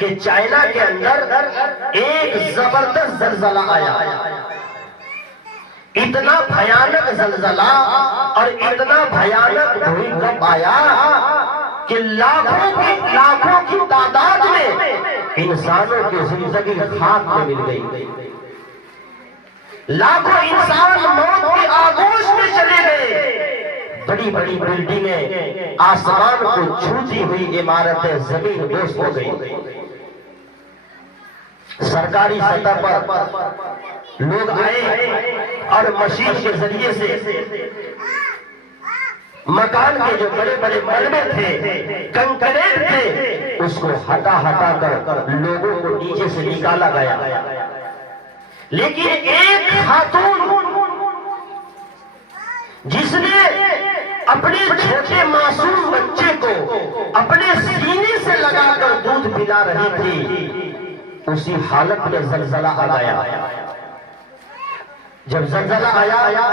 کہ چائنا کے اندر ایک زبردست زلزلہ آیا، اتنا بھیانک زلزلہ اور اتنا بھیانک بھوکمپ آیا کہ لاکھوں کی تعداد میں انسانوں کی زندگی خاک میں مل گئی، لاکھوں انسان موت کی آغوش میں چلے گئے، بڑی بڑی بلڈنگیں آسمان کو چھوتی ہوئی عمارتیں زمین بوس ہو گئی۔ سرکاری سطح پر لوگ آئے اور مشین کے ذریعے سے مکان کے جو بڑے بڑے ملبے تھے، کنکریٹ تھے، اس کو ہٹا کر لوگوں کو نیچے سے نکالا گیا۔ لیکن ایک خاتون جس نے اپنے چھوٹے معصوم بچے کو اپنے سینے سے لگا کر دودھ پلا رہی تھی، اسی حالت میں زلزلہ آ گیا۔ جب زلزلہ آیا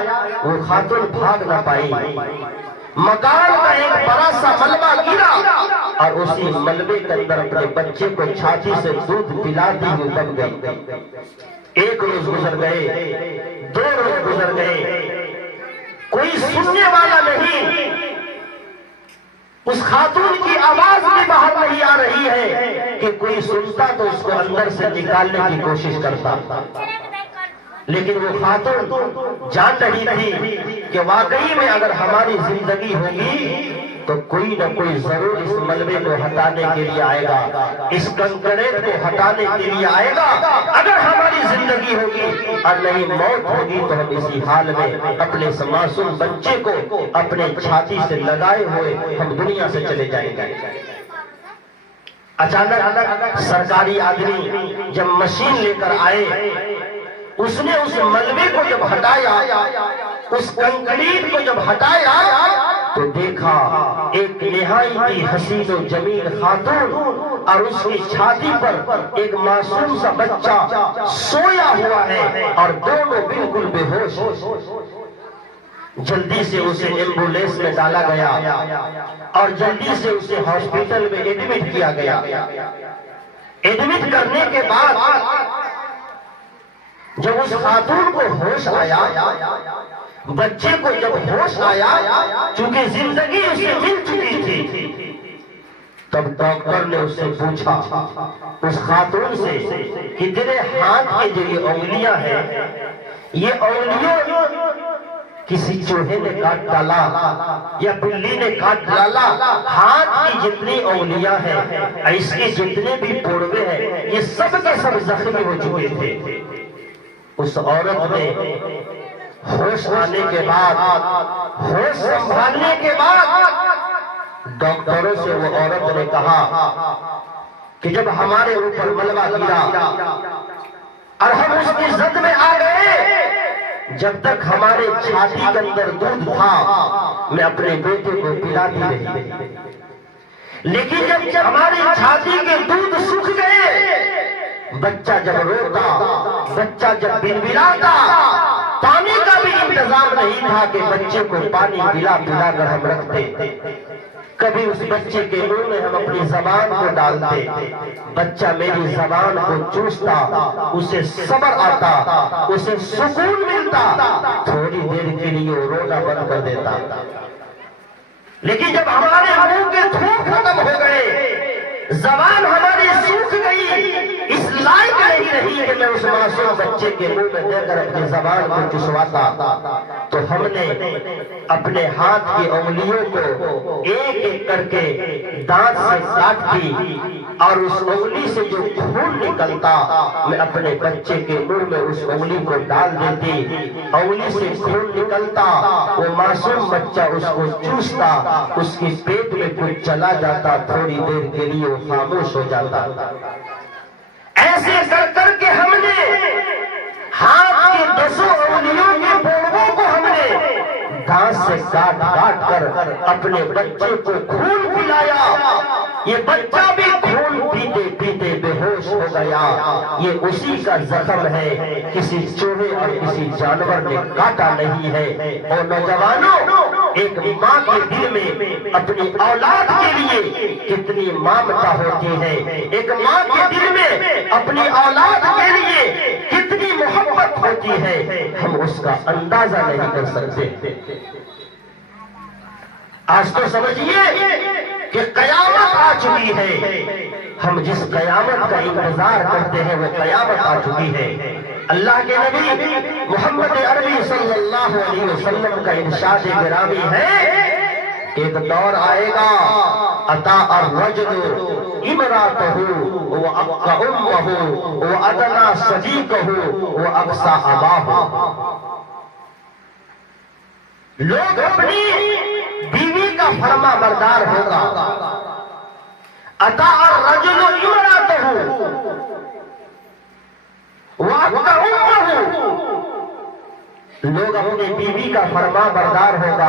وہ خاتون بھاگ نہ پائی، مکان کا ایک بڑا سا ملبہ گرا اور اسی ملبے کے اندر اپنے بچے کو چھاتی سے دودھ پلاتی ہوئی دب گئی۔ ایک روز گزر گئے، 2 روز گزر گئے، کوئی سننے والا نہیں، اس خاتون کی آواز بھی باہر نہیں آ رہی ہے کہ کوئی سنتا تو اس کو اندر سے نکالنے کی کوشش کرتا، لیکن وہ خاتون جان رہی تھی کہ واقعی میں اگر ہماری زندگی ہوگی تو کوئی نہ کوئی ضرور اس ملبے کو ہٹانے کے لیے آئے گا، اس کنکریٹ کو ہٹانے کے لیے آئے گا۔ اگر ہماری زندگی ہوگی اور نہیں موت ہوگی تو ہم اسی حال میں اپنے معصوم بچے کو اپنے چھاتی سے لگائے ہوئے ہم دنیا سے چلے جائیں گے۔ اچانک سرکاری آدمی جب مشین لے کر آئے، اس نے اس ملبے کو جب ہٹایا، اس کنکریٹ کو جب ہٹایا تو دیکھا ایک نہایت حسین و جمیل خاتون اور اس کی چھاتی پر ایک معصوم سا بچہ سویا ہوا ہے اور دونوں بالکل بے ہوش۔ جلدی سے اسے ایمبولینس میں ڈالا گیا اور جلدی سے اسے ہاسپٹل میں ایڈمٹ کیا گیا۔ ایڈمٹ کرنے کے بعد جب اس خاتون کو ہوش آیا، بچے کو جب ہوش آیا، چونکہ زندگی اسے مل چکی تھی، تب ڈاکٹر نے اس سے پوچھا، اس خاتون سے کہ تیرے ہاتھ کی جو یہ انگلیاں ہیں، یہ انگلیوں کسی چوہے نے کاٹ ڈالا یا بلی نے کاٹ ڈالا؟ ہاتھ کی جتنی انگلیاں ہیں، اس کے جتنے بھی پوڑوے ہیں، یہ سب کے سب زخمی ہو چکے تھے۔ اس عورت نے ہوش آنے کے بعد، ہوش سنبھالنے کے بعد ڈاکٹروں سے وہ عورت نے کہا کہ جب ہمارے اوپر ملبہ گرا اور ہم اس کی زد میں آ گئے، جب تک ہمارے چھاتی کے اندر دودھ تھا میں اپنے بیٹے کو پلاتی رہی، لیکن جب ہماری چھاتی کے دودھ سوکھ گئے، بچہ جب روتا، بچہ جب بلبلاتا، پانی کا بھی انتظام نہیں تھا کہ بچے کو پانی پلا کر ہم رکھتے۔ کبھی اس بچے کے منہ میں ہم اپنی زبان کو ڈالتے، بچہ میری زبان کو چوستا، اسے صبر آتا، اسے سکون ملتا، تھوڑی دیر کے لیے رونا بند کر دیتا۔ لیکن جب ہمارے منہ کے تھوک ختم ہو گئے، زبان ہماری سوکھ گئی، اس لائق نہیں رہی کہ میں اس معصوم بچے کے منہ میں دے کر اپنی زبان کو چسواتا، تو ہم نے اپنے ہاتھ کی انگلیوں کو ایک ایک کر کے دانت سے کاٹ دی اور اس انگلی سے جو خون نکلتا میں اپنے بچے کے منہ میں اس انگلی کو ڈال دیتی، انگلی سے خون نکلتا، وہ معصوم بچہ اس کو چوستا، اس کی پیٹ میں کچھ چلا جاتا، تھوڑی دیر کے لیے وہ خاموش ہو جاتا۔ ایسے کر کے ہم نے ہاتھ کی 10 انگلیوں کے پوڑوں کو ہم نے دانت سے کاٹ کر اپنے بچے کو خون پلایا۔ یہ بچہ بھی خون پیتے پیتے بے ہوش ہو گیا۔ یہ اسی کا زخم ہے، کسی چوہے اور کسی جانور نے کاٹا نہیں ہے۔ اور نوجوانوں، ایک ماں کے دل میں اپنی اولاد کے لیے کتنی ممتا ہوتی ہے، ایک ماں کے دل میں اپنی اولاد کے لیے کتنی محبت ہوتی ہے، ہم اس کا اندازہ نہیں کر سکتے۔ آج تو سمجھیے کہ قیامت آ چکی ہے، ہم جس قیامت کا انتظار کرتے ہیں وہ قیامت آ چکی ہے۔ اللہ کے نبی محمد عربی صلی اللہ علیہ وسلم کا ارشاد گرامی ہے، ایک دور آئے گا اتا الرجل امرأتہ وامہ وادنی صدیقہ واقصی اباہ۔ لوگ اپنی بیوی کا فرما بردار ہوگا، اتا الرجل امرأتہ وامہ، لوگ اپنی بیوی کا فرما بردار ہوگا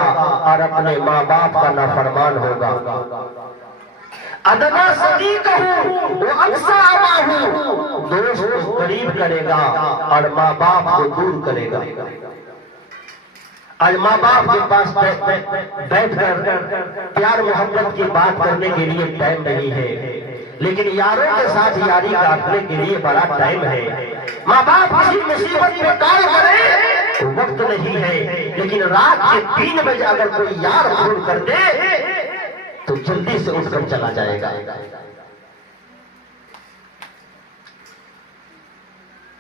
اور اپنے ماں باپ کا نافرمان ہوگا۔ ادنا صدیقہ واقصی اباہ، دوست کو قریب کرے گا اور ماں باپ کو دور کرے گا۔ آج ماں باپ کے پاس بیٹھ کر پیار محبت کی بات کرنے کے لیے ٹائم نہیں ہے، لیکن یاروں کے ساتھ یاری کاٹنے کے لیے بڑا ٹائم ہے۔ ماں باپ کسی مصیبت میں کال کرے وقت نہیں ہے، لیکن رات کے 3 بجے اگر کوئی یار فون کر دے تو جلدی سے اٹھ کر چلا جائے گا۔